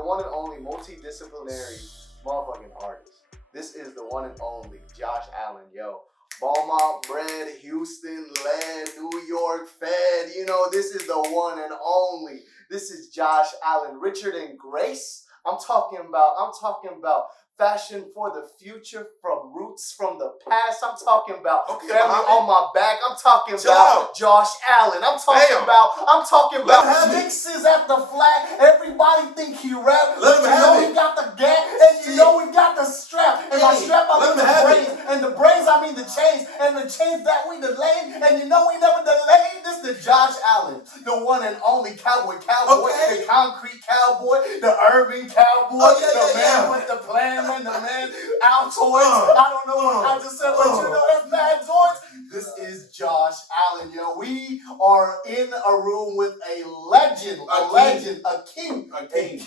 the one and only multidisciplinary motherfucking artist. This is the one and only Josh Allen, yo. Beaumont bred, Houston led, New York fed. You know, this is the one and only. This is Josh Allen, Richard and Grace. I'm talking about fashion for the future, from roots from the past. I'm talking about family on my back. I'm talking about Josh Allen. I'm talking about mixes at the flag. Everybody think he rap. But you know he got the gap, and you know he got the strap. And by strap I mean the braids, and the braids I mean the chains, and the chains that we delayed. And you know we never delayed. This the Josh Allen, the one and only cowboy, the concrete cowboy, the urban cowboy, the man with the plan. And the man Altoids. I don't know what I just said, but you know that's Mad Toys. This is Josh Allen, yo. We are in a room with a legend, a king. Hey,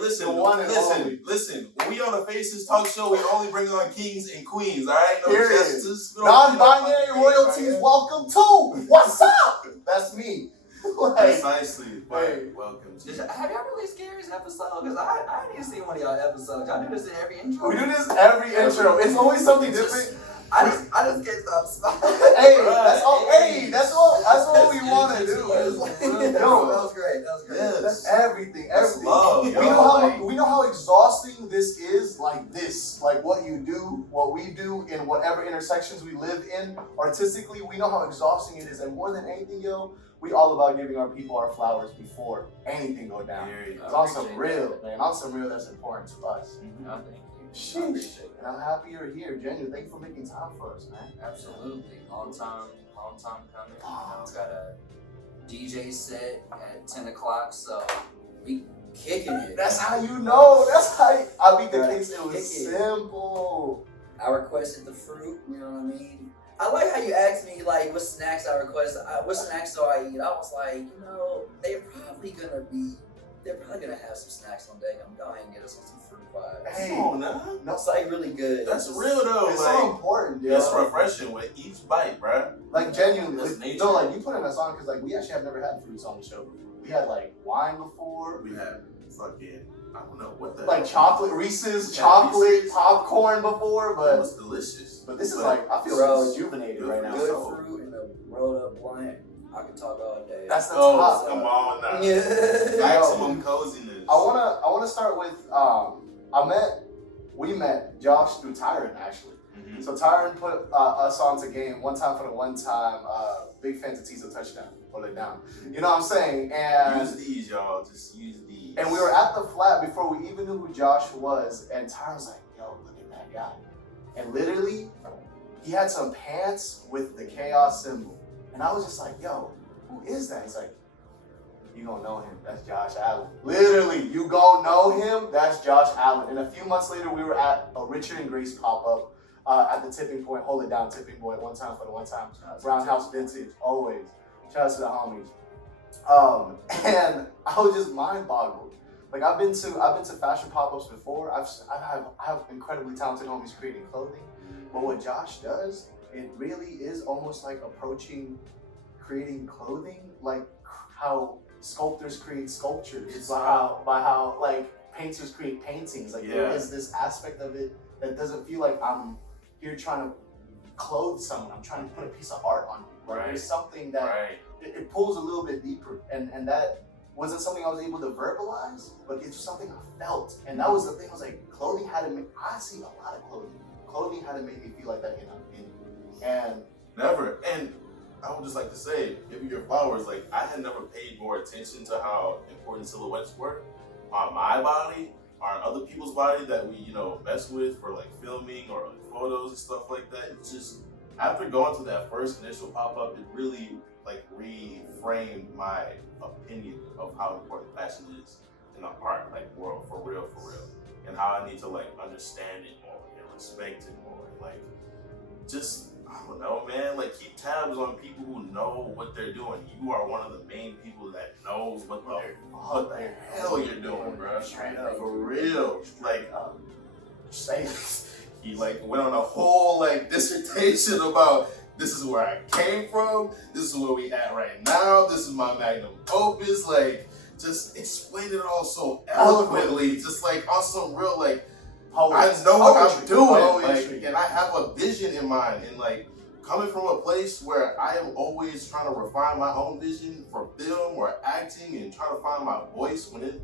listen. When we on the Faces Talk Show, we only bring on kings and queens, all right? No justice. Non-binary royalties, welcome to. What's up? That's me. Precisely. Welcome to. Have y'all released Gary's episode? Because I didn't see one of y'all episodes. Y'all do this in every intro. We do this every intro. It's always something different. I just can't stop smiling. That's what we want to do. That was great. Yes. That's everything. Love, we know how exhausting this is. Like what you do, what we do in whatever intersections we live in artistically. We know how exhausting it is, and more than anything, yo, we all about giving our people our flowers before anything go down. It's on some real, man. On some real that's important to us. Thank you. Sheesh. And I'm happy you're here, Genuine. Thank you for making time for us, man. Absolutely. Long time coming. You know, got a DJ set at 10 o'clock, so we kicking it. That's how you know. I beat the case. It was simple. I requested the fruit, you know what I mean? I like how you asked me, like, what snacks I request. What snacks do I eat? I was like, you know, they're probably gonna have some snacks on deck. I'm going to get us some fruit vibes. Hey, no, it's like really good. That's real though. It's so important, dude. It's refreshing with each bite, bro. Like genuinely, That's nature. no, like you putting us on because like we actually have never had fruits on the show. We had like wine before. We had fucking, I don't know what the like chocolate Reese's, chocolate popcorn before, but it was delicious. But this is like I feel rejuvenated right now. Good So. fruit and a rolled up blunt. I could talk all day. That's the top. Come on now. Yeah. Maximum coziness. I wanna start with we met Josh through Tyron actually. Mm-hmm. So Tyron put us onto game one time for the one time. Big fan to tease a touchdown. Hold it down. You know what I'm saying? And use these, y'all. Just use these. And we were at the flat before we even knew who Josh was, and Tyron was like, "Yo, look at that guy!" And literally, he had some pants with the chaos symbol, and I was just like, "Yo, who is that?" He's like, "You gonna know him? That's Josh Allen." Literally, you gonna know him? That's Josh Allen. And a few months later, we were at a Richard and Grace pop-up at the Tipping Point, Hold It Down Tipping Point, one time for the one time. Roundhouse Vintage, always. Shout out to the homies. And I was just mind-boggled. Like I've been to fashion pop-ups before. I have incredibly talented homies creating clothing. But what Josh does, it really is almost like approaching creating clothing like how sculptors create sculptures, by how like painters create paintings. Like there is this aspect of it that doesn't feel like I'm here trying to clothe someone. I'm trying to put a piece of art on you. Like there's something that it pulls a little bit deeper, and that wasn't something I was able to verbalize, but it's something I felt. And that was the thing. I was like, clothing had to make. I see a lot of clothing. Clothing had to make me feel like that and never. And I would just like to say, give you your flowers. Like I had never paid more attention to how important silhouettes were on my body, on other people's body that we, mess with for like filming or like photos and stuff like that. It's just after going to that first initial pop-up, it really like reframed my opinion of how important fashion is in the art like world for real, and how I need to like understand it more and respect it more, and like just. I don't know, man. Like, keep tabs on people who know what they're doing. You are one of the main people that knows what the hell you're doing, bro. For real. Like, say this. He like went on a whole like dissertation about this is where I came from. This is where we at right now. This is my magnum opus. Like, just explained it all so eloquently, just like on some real like Poetry. I know what I'm Poetry. doing, Poetry. like, and I have a vision in mind, and like coming from a place where I am always trying to refine my own vision for film or acting, and trying to find my voice with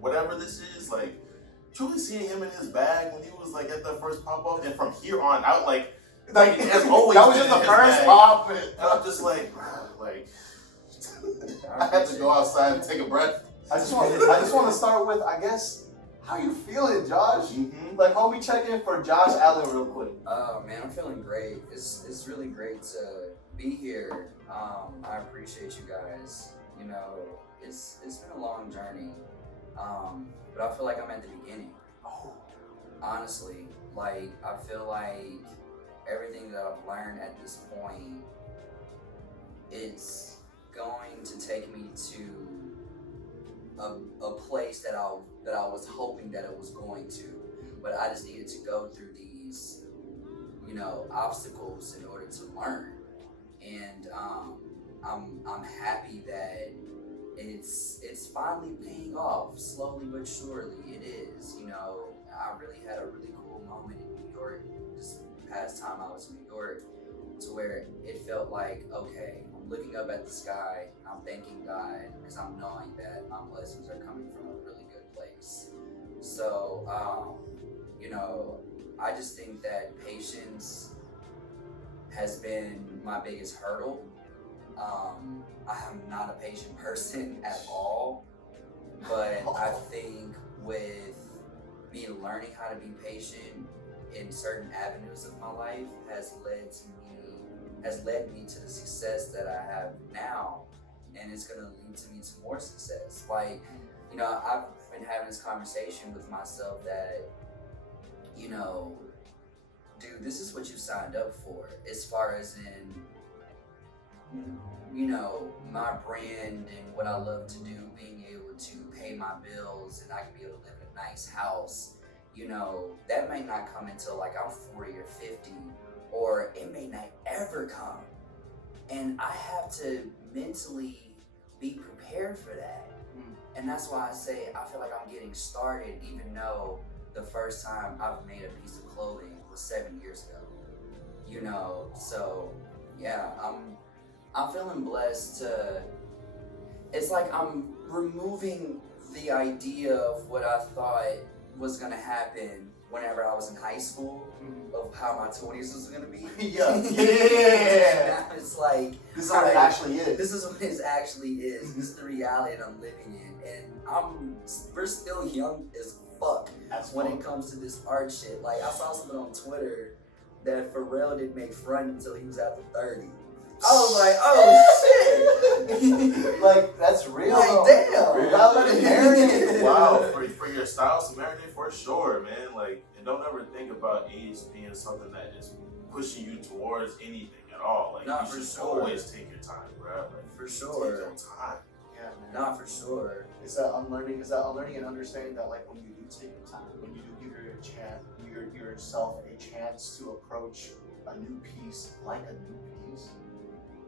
whatever this is, like truly seeing him in his bag when he was like at that first pop up, and from here on out, like as always, that was been just the in his first bag. pop. And I'm just like I had to go outside and take a breath. I just want to start with, I guess, how you feeling, Josh? Mm-hmm. Like, homie, check in for Josh Allen real quick. Oh man, I'm feeling great. It's really great to be here. I appreciate you guys. You know, it's been a long journey, but I feel like I'm at the beginning. Oh, Honestly, like I feel like everything that I've learned at this point, it's going to take me to a place that I was hoping that it was going to, but I just needed to go through these, you know, obstacles in order to learn. And I'm happy that it's finally paying off slowly but surely. It is. You know, I really had a really cool moment in New York this past time I was in New York, to where it felt like, okay, I'm looking up at the sky, I'm thanking God, because I'm knowing that my blessings are coming from a really good place. So, you know, I just think that patience has been my biggest hurdle. I am not a patient person at all, but I think with me learning how to be patient in certain avenues of my life has led me to the success that I have now, and it's gonna lead to me to more success. Like, you know, I've been having this conversation with myself that, you know, dude, this is what you signed up for, as far as in, you know, my brand and what I love to do, being able to pay my bills, and I can be able to live in a nice house. You know, that may not come until like I'm 40 or 50, or it may not ever come. And I have to mentally be prepared for that. And that's why I say I feel like I'm getting started, even though the first time I've made a piece of clothing was 7 years ago. You know, so yeah, I'm feeling blessed to, it's like I'm removing the idea of what I thought was gonna happen whenever I was in high school, of how my 20s was gonna be. yeah. Now it's like, This is what it actually is. this is what it actually is. This is the reality that I'm living in, and we're still young as fuck when it comes to this art shit. Like, I saw something on Twitter that Pharrell didn't make Front until he was after 30. I was like, oh shit! Like, that's real. Like, damn. You gotta let it marinate. Wow, for your styles to marinate, for sure, man. Like, and don't ever think about age being something that is pushing you towards anything at all. Like, Nah, you for should sure. always take your time, bro. Like, For take sure. your time. Yeah, man. Not for sure. It's that unlearning and understanding that, like, when you do take your time, when you do give yourself a chance to approach a new piece like a new piece,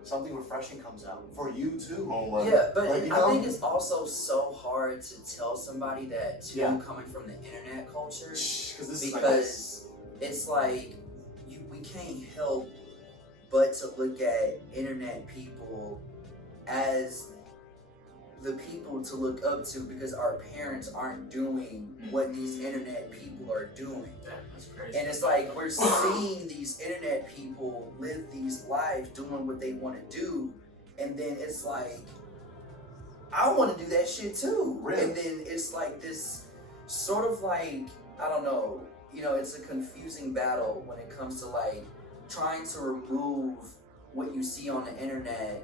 something refreshing comes out for you too. Yeah, but Like, you I know? think it's also so hard to tell somebody that too, Yeah. coming from the internet culture, Because this is because it's like we can't help but to look at internet people as the people to look up to, because our parents aren't doing what these internet people are doing. That's crazy. And it's like we're seeing these internet people live these lives doing what they want to do, and then it's like, I want to do that shit too. Really? And then it's like this sort of like, I don't know, you know, it's a confusing battle when it comes to like trying to remove what you see on the internet,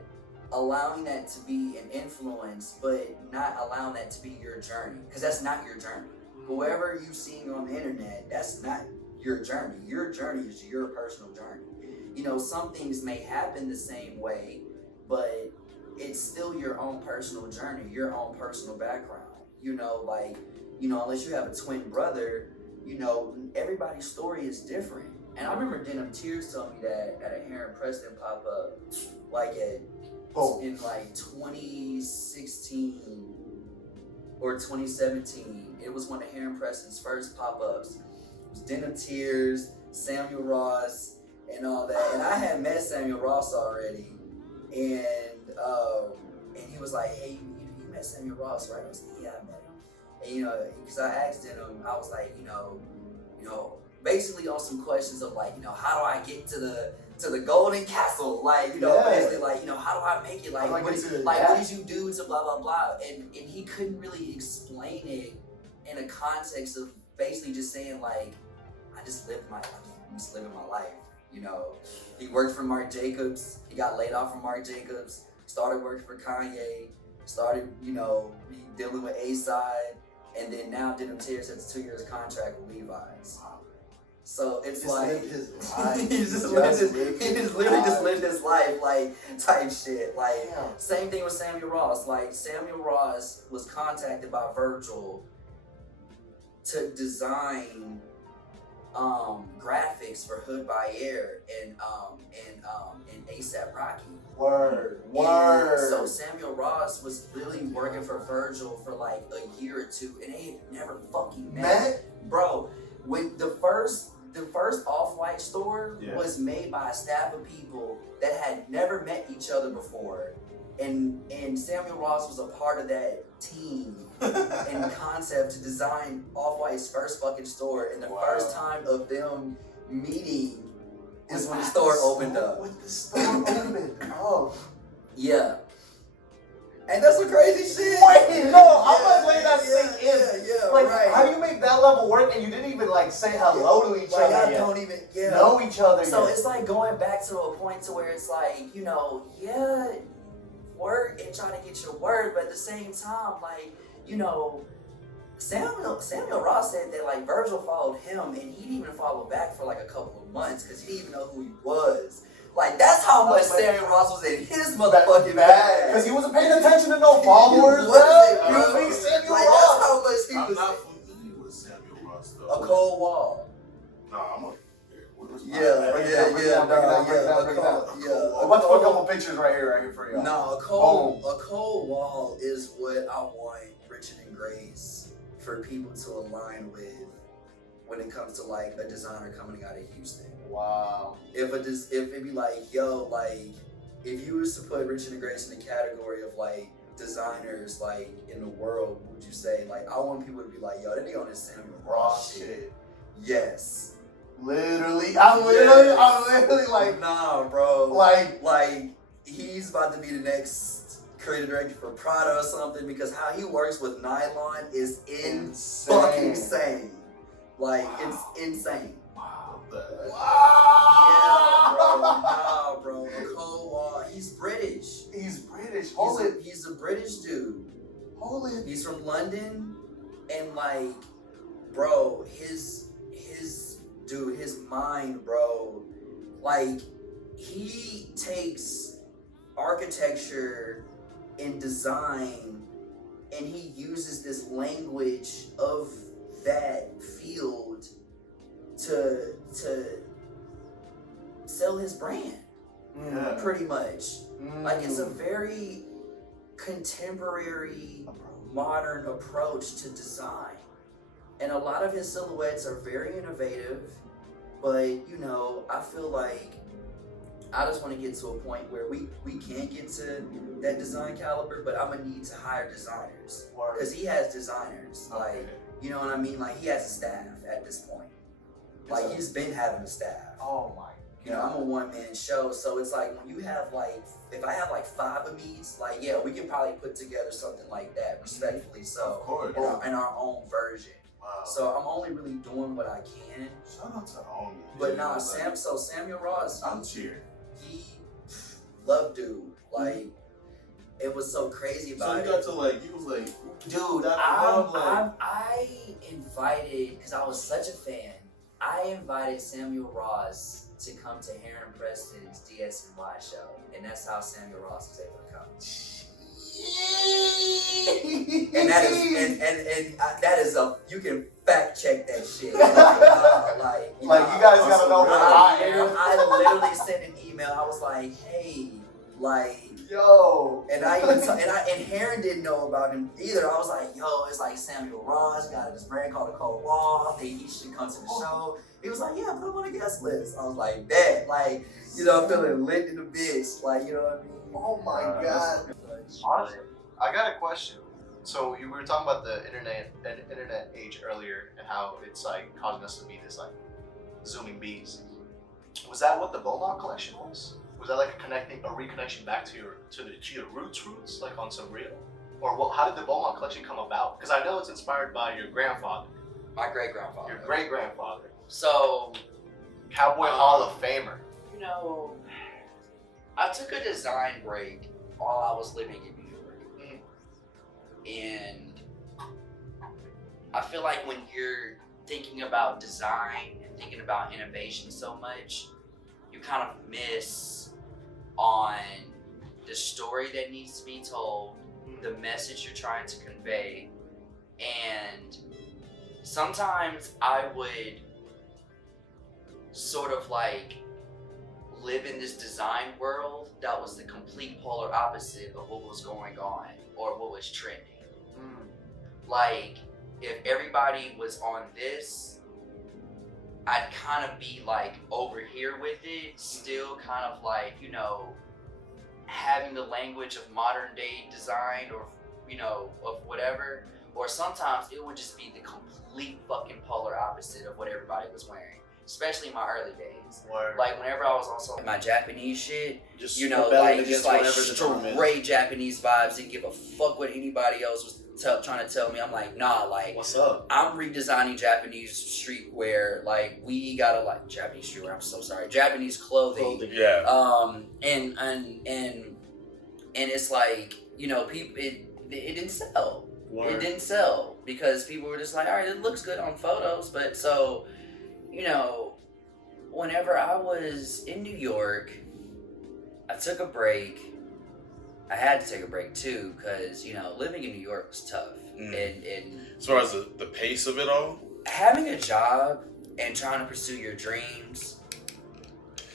allowing that to be an influence, but not allowing that to be your journey, because that's not your journey. Whoever you seeing on the internet, that's not your journey. Your journey is your personal journey. You know, some things may happen the same way, but it's still your own personal journey, your own personal background. You know, like, you know, unless you have a twin brother, you know, everybody's story is different. And I remember Denim Tears telling me that at a Heron Preston pop-up, like in like 2016, or 2017. It was one of Heron Preston's first pop-ups. It was Den of Tears, Samuel Ross, and all that. And I had met Samuel Ross already, and he was like, "Hey, you met Samuel Ross, right?" I was like, "Yeah, I met him." And because I asked him, I was like, basically on some questions of like, how do I get to the Golden Castle? Like, basically like, how do I make it? Like, what did you do to blah blah blah? And he couldn't really explain it in a context of basically just saying like, I'm just living my life. He worked for Marc Jacobs. He got laid off from Marc Jacobs. Started working for Kanye. Started, dealing with A-Side. And then now Den of Tears has a 2 years contract with Levi's. So it's Just like live his life. he just literally just lived his life like type shit. Like Damn. same thing with Samuel Ross. Like Samuel Ross was contacted by Virgil to design graphics for Hood by Air and ASAP Rocky. Word. So Samuel Ross was really working for Virgil for like a year or two, and they had never fucking met. Bro, when the first Off-White store was made by a staff of people that had never met each other before, and Samuel Ross was a part of that team and concept to design Off-White's first fucking store, and the first time of them meeting is when the store opened up. When the store opened up. Yeah. And that's some crazy shit. Wait, no, I'm not letting that sink in. Yeah, Like, right. how do you make that level work and you didn't even like say hello to each Like, other I yet? don't even Know each other So yet. it's like going back to a point to where it's like, work and trying to get your word, but at the same time, like, Samuel Ross said that like Virgil followed him and he didn't even follow back for like a couple of months because he didn't even know who he was. Like, that's how much Samuel Ross was in his motherfucking bag. Because he wasn't paying attention to no followers. He wasn't, He was bro. being Samuel Like, Ross. that's how much he I'm was not familiar with Samuel Ross though. a cold wall. Nah, I'm a. Where's my- Break it down, break it down, break it down, break it down. I'm about to put a couple pictures right here for y'all. No, a cold wall is what I want Richard and Grace for people to align with when it comes to like a designer coming out of Houston. Wow. If it be like, yo, like if you was to put Richard and Grace in the category of like designers like in the world, what would you say? Like, I want people to be like, yo, that nigga on this Samuel Ross shit. Yes. Literally, I'm literally like, Nah, bro. like He's about to be the next creative director for Prada or something because how he works with nylon is fucking insane. Like, it's insane. Wow. Yeah, bro. Nah, bro. A cold wall. He's British. He's British. He's a British dude. Holy. He's from London, and like, bro, his mind, bro. Like, he takes architecture and design, and he uses this language of that field to sell his brand. Yeah. Pretty much. Like, it's a very contemporary, modern approach to design. And a lot of his silhouettes are very innovative, but, I feel like I just want to get to a point where we can get to that design caliber, but I'm going to need to hire designers. Because he has designers. Like, you know what I mean? Like, he has a staff at this point. Like, he's been having a staff. Oh my. I'm a one-man show, so it's like when you have like, if I have like 5 of these, like, yeah, we can probably put together something like that, respectfully so, Of course. in our own version. Wow. So I'm only really doing what I can. Shout out to Omi. But Yeah, nah, like, Samuel Ross, I'm cheering. he loved dude. Like, it was so crazy So about you it. got to like, you was like, Dude, I invited, because I was such a fan, I invited Samuel Ross to come to Heron Preston's DSNY show, and that's how Samuel Ross was able to come. And that is you can fact check that shit. Like, you guys gotta know who I am. I literally sent an email. I was like, hey, Like, Yo. and and Heron didn't know about him either. I was like, yo, it's like Samuel Ross got this brand called The Cold Wall. I think he should come to the show. He was like, yeah, put him on the guest list. I was like, bet. Like, you know, I'm feeling lit in the bitch. Like, you know what I mean? Oh my God. Honestly, I got a question. So we were talking about the internet age earlier and how it's like causing us to be this like zooming bees. Was that what the Beaumont collection was? Was that like a reconnection back to your roots, like on some real? Or what? How did the Beaumont collection come about? Because I know it's inspired by your grandfather, My great-grandfather. your great grandfather, So, Cowboy Hall of Famer. you know, I took a design break while I was living in New York. And I feel like when you're thinking about design and thinking about innovation so much, you kind of miss on the story that needs to be told, the message you're trying to convey, and sometimes I would sort of like live in this design world that was the complete polar opposite of what was going on or what was trending. Like, if everybody was on this, I'd kind of be like over here with it, still kind of like, you know, having the language of modern day design or, you know, of whatever. Or sometimes it would just be the complete fucking polar opposite of what everybody was wearing, especially in my early days. Like, whenever I was also my Japanese shit, Just you know, rebelling like against just like whatever the term is. straight Japanese vibes, didn't give a fuck what anybody else was trying to tell me. I'm like, nah, like, What's up? I'm redesigning Japanese streetwear. Like, we gotta like Japanese streetwear. I'm so sorry, Japanese clothing. Yeah. And it's like, you know, people, it didn't sell. Word. It didn't sell because people were just like, all right, it looks good on photos, but so, you know, whenever I was in New York, I took a break. I had to take a break too, because, you know, living in New York was tough. And As far as the pace of it all, having a job and trying to pursue your dreams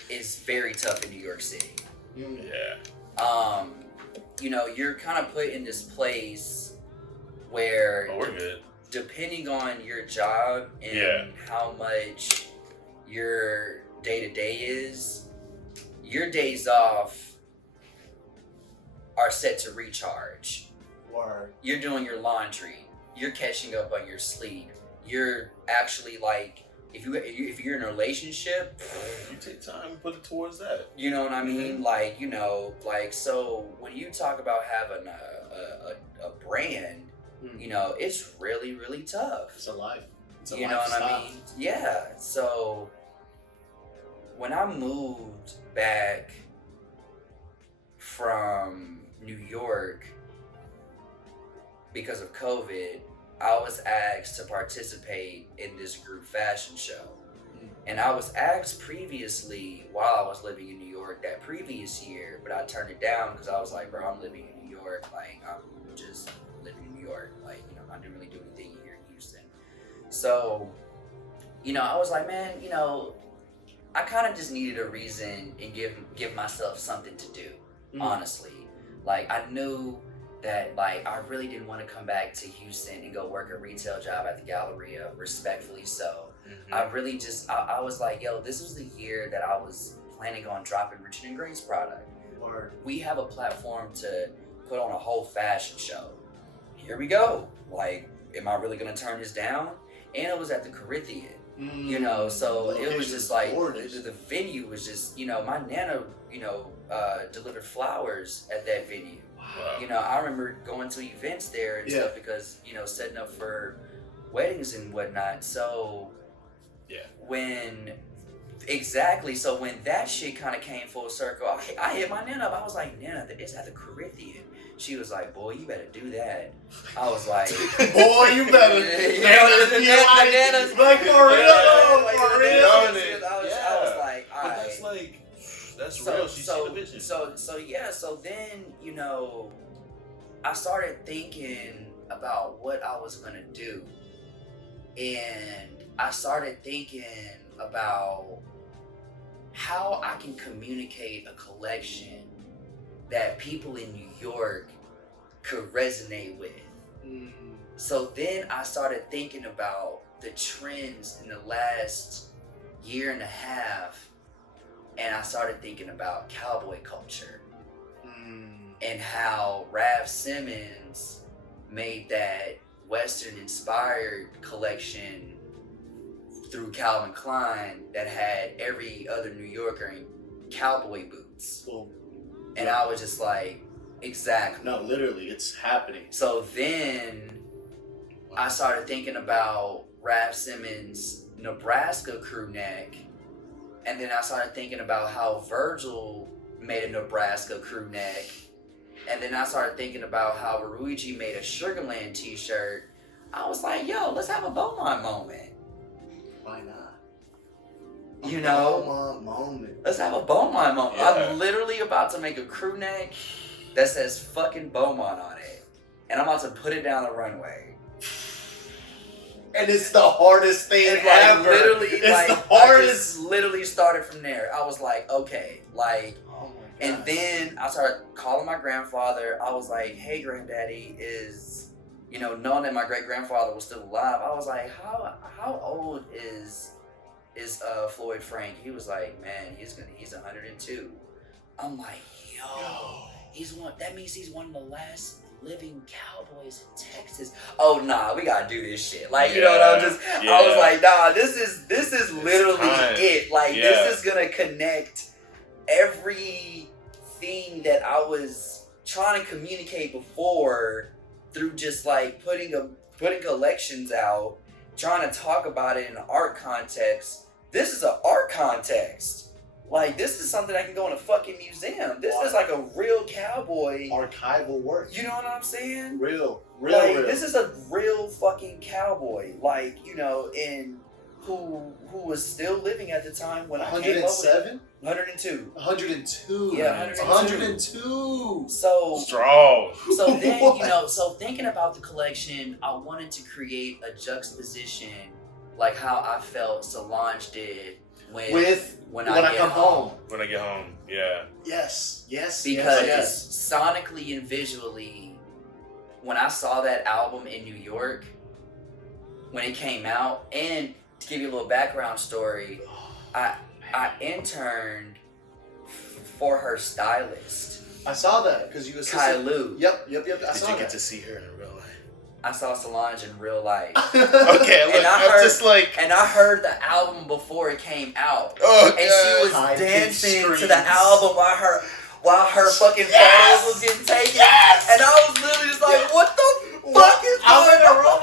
is very tough in New York City. yeah. You know, you're kind of put in this place where Oh, we're good. depending on your job and Yeah. how much your day-to-day is, your days off are set to recharge. Word. You're doing your laundry, you're catching up on your sleep, you're actually like, if you're in a relationship, You take time and put it towards that. you know what I mean? Like, you know, like, so when you talk about having a brand, you know, it's really, really tough. It's a life. It's a You know what I lifestyle. mean? Yeah. So when I moved back from New York because of COVID, I was asked to participate in this group fashion show. And I was asked previously while I was living in New York that previous year, but I turned it down because I was like, bro, I'm living in New York. Like, I'm just living in New York. Like, you know, I didn't really do anything here in Houston. So, you know, I was like, man, you know, I kind of just needed a reason and give myself something to do, honestly. Like, I knew that, like, I really didn't want to come back to Houston and go work a retail job at the Galleria, respectfully so. I really just, I was like, yo, this was the year that I was planning on dropping Richard and Gray's product. Word. We have a platform to put on a whole fashion show. Here we go. Like, am I really gonna turn this down? And it was at the Corinthian, you know, so it was just like, the venue was just, you know, my nana, you know, delivered flowers at that venue. Wow. You know, I remember going to events there and stuff because, you know, setting up for weddings and whatnot. So, when that shit kind of came full circle, I hit my Nana up. I was like, Nana, it's at the Corinthian. She was like, boy, you better do that. I was like, Boy, you better. Nana's like for real. For real. I was like, all But right. that's like, that's real. She see the vision. So then, you know, I started thinking about what I was gonna do. And I started thinking about how I can communicate a collection that people in New York could resonate with. So then I started thinking about the trends in the last year and a half, and I started thinking about cowboy culture and how Raf Simons made that Western inspired collection through Calvin Klein that had every other New Yorker in cowboy boots. Well, And I was just like, exactly. no, literally, it's happening. So then I started thinking about Raf Simons' Nebraska crew neck. And then I started thinking about how Virgil made a Nebraska crew neck. And then I started thinking about how Ruigi made a Sugarland t-shirt. I was like, yo, let's have a Beaumont moment. Why not? You know? Beaumont moment. Let's have a Beaumont moment. Yeah. I'm literally about to make a crew neck that says fucking Beaumont on it. And I'm about to put it down the runway. And it's the hardest thing And ever. like literally, It's like the I hardest. just literally started from there. I was like, okay, like, Oh my and God. then I started calling my grandfather. I was like, hey, granddaddy, knowing that my great grandfather was still alive. I was like, how old is Floyd Frank? He was like, man, he's 102. I'm like, yo, that means he's one of the last living cowboys in Texas. Oh nah, we gotta do this shit. Like, you know what I was like, nah, this is literally time. it. Like, Yeah. this is gonna connect everything that I was trying to communicate before through just like putting collections out, trying to talk about it in an art context. This is an art context. Like, this is something that can go in a fucking museum. This is like a real cowboy. Archival work. You know what I'm saying? Real. Like, this is a real fucking cowboy. Like, and who was still living at the time when I came up with it. 107? 102. 102. Yeah, 102. So Strong. then, What? so thinking about the collection, I wanted to create a juxtaposition like how I felt Solange did when I come home. When I get home, yeah. Yes. Because yes. sonically and visually, when I saw that album in New York, when it came out, and to give you a little background story, I interned for her stylist, I saw that because you assisted. Kailu. Yep. I Did saw you get that. to see her in real life? I saw Solange in real life. Okay, look, And I I'm heard- just like, And I heard the album before it came out. oh, And she was High-pitched dancing to screams. the album while her fucking photos was getting taken. And I was literally just like, what the fuck is going on?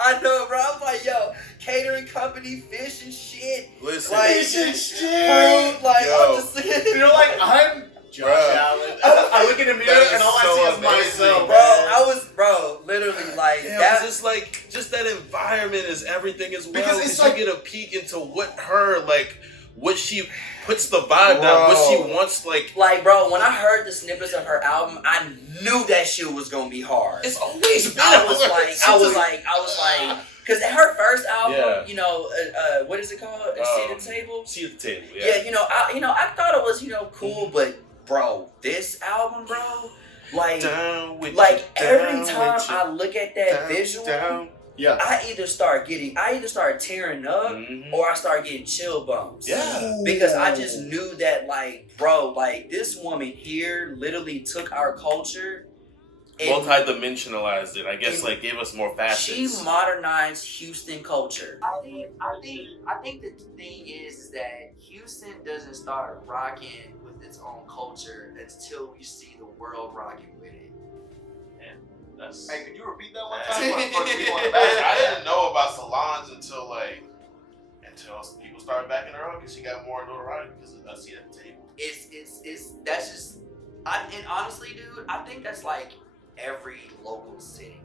I know, bro. I was like, yo, catering company, fish and shit. listen, Like, fruit, like, Yo. I'm just You know, like, I'm Josh Bruh. Allen. I look in the mirror That is and all so I see is amazing, myself. literally like yeah, that. it's just like, just that environment is everything as well. Because it's Because like- you get a peek into what she puts the vibe down, what she wants, Like, bro, when I heard the snippets of her album, I knew that shit was gonna be hard. it's always been. I was like, because her first album, Yeah. what is it called? A Seat at the Table. Seat at the table, Yeah, I thought it was, cool, but bro, this album, bro, like Down with every you, down time with you, I look at that down, visual, down. Yeah. I either start tearing up Mhm. or I start getting chill bumps. Yeah. Because I just knew that, like, bro, like, this woman here literally took our culture and Multi-dimensionalized it, I guess, and like gave us more facets. she modernized Houston culture. I think the thing is that Houston doesn't start rocking with its own culture until we see the world rocking with it. That's, Hey, could you repeat that one Man. time? For the people in the I back? didn't know about Solange until people started backing her up because she got more notoriety because of that seat at the table. That's just, and honestly, dude, I think that's like every local city.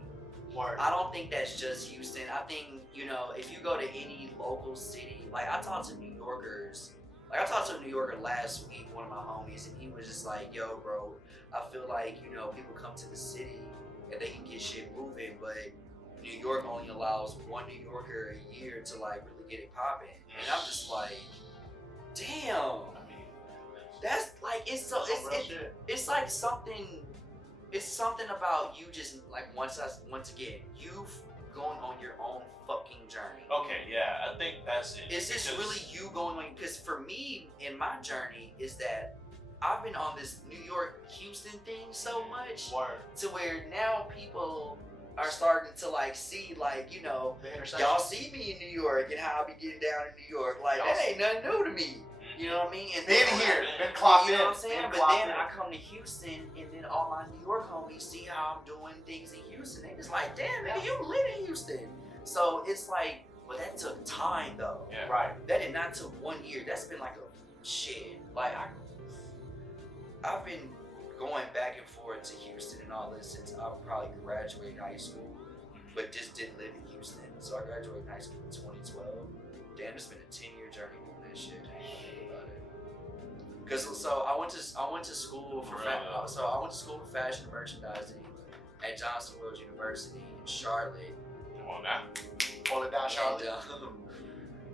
Word. I don't think that's just Houston. I think, if you go to any local city, like I talked to New Yorkers. Like I talked to a New Yorker last week, one of my homies, and he was just like, yo, bro, I feel like, people come to the city and they can get shit moving, but New York only allows one New Yorker a year to like really get it popping. And I'm just like, damn. I mean, That's like it's so Some real shit. it's like something. It's something about you just like once again you going on your own fucking journey. Okay, yeah, I think that's it. It's just Because- really you going on, because for me in my journey is that I've been on this New York Houston thing so much Word. to where now people are starting to like see like, you know, The intersection. y'all see me in New York and how I be getting down in New York. Like Y'all that see- ain't nothing new to me. You know what I mean? And Been then- here, been clocked you in. know what I'm saying? been But clocked then in. I come to Houston and then all my New York homies see how I'm doing things in Houston. They just like, damn, nigga, you live in Houston. So it's like, well, that took time though. Yeah. Right. That did not took 1 year. That's been like a shit. Like I've been going back and forth to Houston and all this since I probably graduated high school, but just didn't live in Houston. So I graduated high school in 2012. Damn, it's been a 10-year journey doing that shit. I ain't think about it. Cause so I went to school for I went to school for fashion merchandising at Johnson Wales University in Charlotte. Come on now. Hold it down, Charlotte.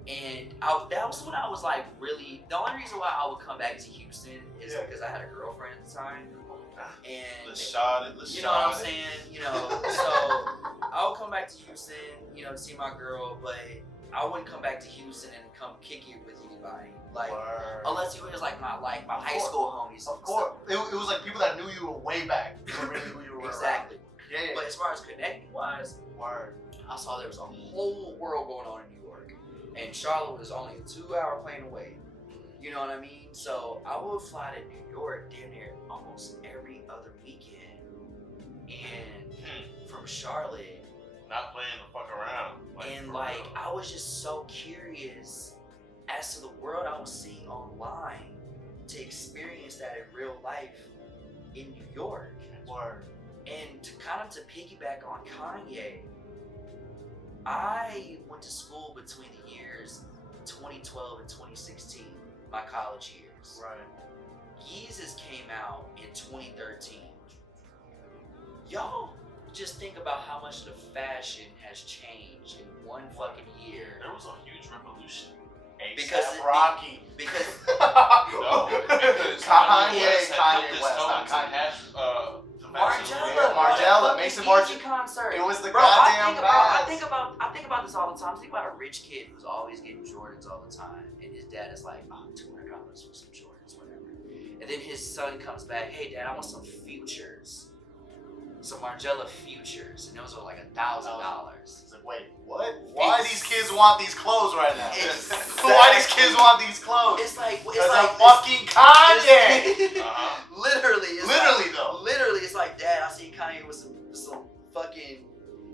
And that was when I was like really. The only reason why I would come back to Houston is Yeah. because I had a girlfriend at the time, and Let's shot it. you know what I'm saying. You know, so I would come back to Houston, you know, to see my girl, but I wouldn't come back to Houston and come kick it with anybody, like Word. unless you was like my high course. school homies. Of course. It was like people that knew you way back. Were really who you were. around. Exactly. Yeah, yeah. But as far as connecting wise, Word. I saw there was a whole world going on in New York, and Charlotte was only a 2-hour plane away. You know what I mean? So I would fly to New York damn near almost every other weekend, and from Charlotte, Not playing the fuck around. and for like real. I was just so curious as to the world I was seeing online to experience that in real life in New York. Word. And to kind of to piggyback on Kanye, I went to school between the years 2012 and 2016, my college years. Right. Yeezus came out in 2013. Y'all just think about how much the fashion has changed in one fucking year. There was a huge revolution. Because A$AP it- Rocky. Because No, because Kanye, West had Kanye put this West, tone not to Kanye. hash, the Margiela, Margiela, the Mason fucking Margiela. Yeezy concert. It was the Bro, goddamn I bags. think about this all the time. Think about a rich kid who's always getting Jordans all the time, and his dad is like, "Oh, $200 for some Jordans, whatever." And then his son comes back, "Hey, Dad, I want some Futures, some Margiela Futures," and those are like $1,000. It's like, wait, what? Why these kids want these clothes right now? Why these kids want these clothes? It's like Because of fucking Kanye. Literally, it's Literally, like, though. Literally, it's like, Dad, I see Kanye with some fucking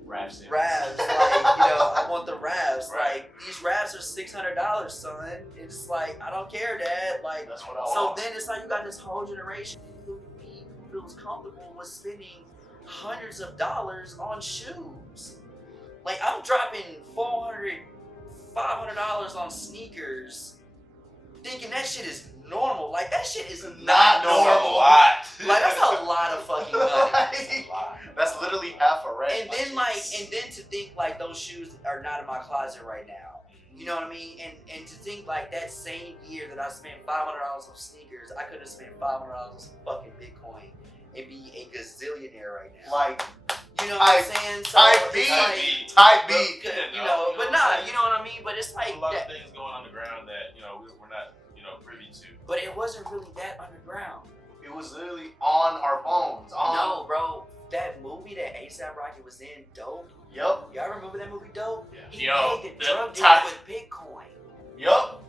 Raps. Ravs, like, you know, I want the Ravs. Right. Like, these Ravs are $600, son. It's like, I don't care, Dad. Like, That's what I so want. then it's like you got this whole generation who feels comfortable with spending hundreds of dollars on shoes. Like, I'm dropping $400, $500 on sneakers, thinking that shit is normal. Like, that shit is Not not That's a normal. lot. Like, that's a lot of fucking money. Like, that's literally half a rent. And then and then to think like those shoes are not in my closet right now. You know what I mean? And to think like that same year that I spent $500 on sneakers, I could have spent $500 on some fucking Bitcoin and be a gazillionaire right now. like, You know what I'm saying? So type it's B. like, type B. you know, but nah, you know what I mean? But it's like There's a lot that, of things going on the ground that we're not privy to. but it wasn't really that underground. It was literally on our phones. On. No, bro. That movie that A$AP Rocky was in, Dope. Yup. Y'all remember that movie, Dope? Yeah. He Yo, paid the the drug dealer top- with Bitcoin. Yup.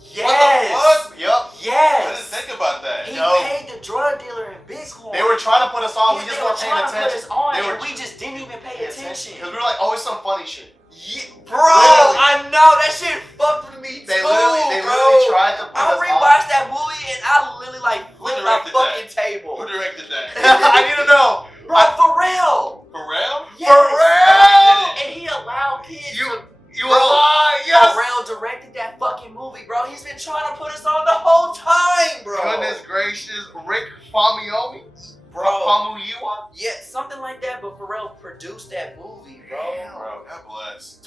Yes. What the fuck? Yup. I didn't Yes. think about that. He No. paid the drug dealer in Bitcoin. They were trying to put us on. We Yeah, just they weren't were paying trying to put attention. us on, They were and we just didn't even pay Because attention. we were like, oh, it's some funny shit. Yeah, bro, Literally. I know that shit fucked with me They too, literally bro. tried to put I us on. rewatched that movie and I literally like flipped my directed fucking table. Who directed that? I need to know. Bro, for real. Pharrell? Yes. Pharrell! And he allowed kids to. You were lying. Yes. Pharrell directed that fucking movie, bro. He's been trying to put us on the whole time, bro. Goodness gracious, Rick Famuyiwa? Bro. Famuyiwa? Yeah, something like that, but Pharrell produced that movie, bro. Bro, God bless.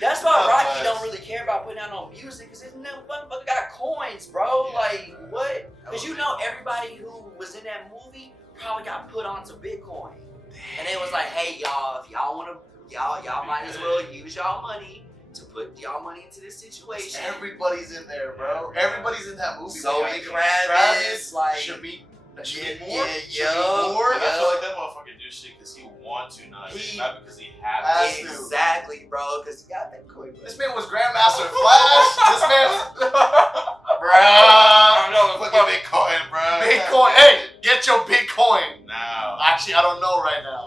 That's why God Rocky bless. don't really care about putting out no music, because his motherfucker got coins, bro. Yeah. Like, what? Because you know everybody who was in that movie probably got put onto Bitcoin. And it was like, hey y'all, if y'all wanna y'all might as well use y'all money to put y'all money into this situation. Everybody's in there, bro. Everybody's in that movie. Zoe man. Kravitz, like should be more. yeah, Should be yo, more. I feel like that motherfucker do shit because he want to, not because he has to. exactly, bro. Because you got Bitcoin. This man was Grandmaster Flash. This man.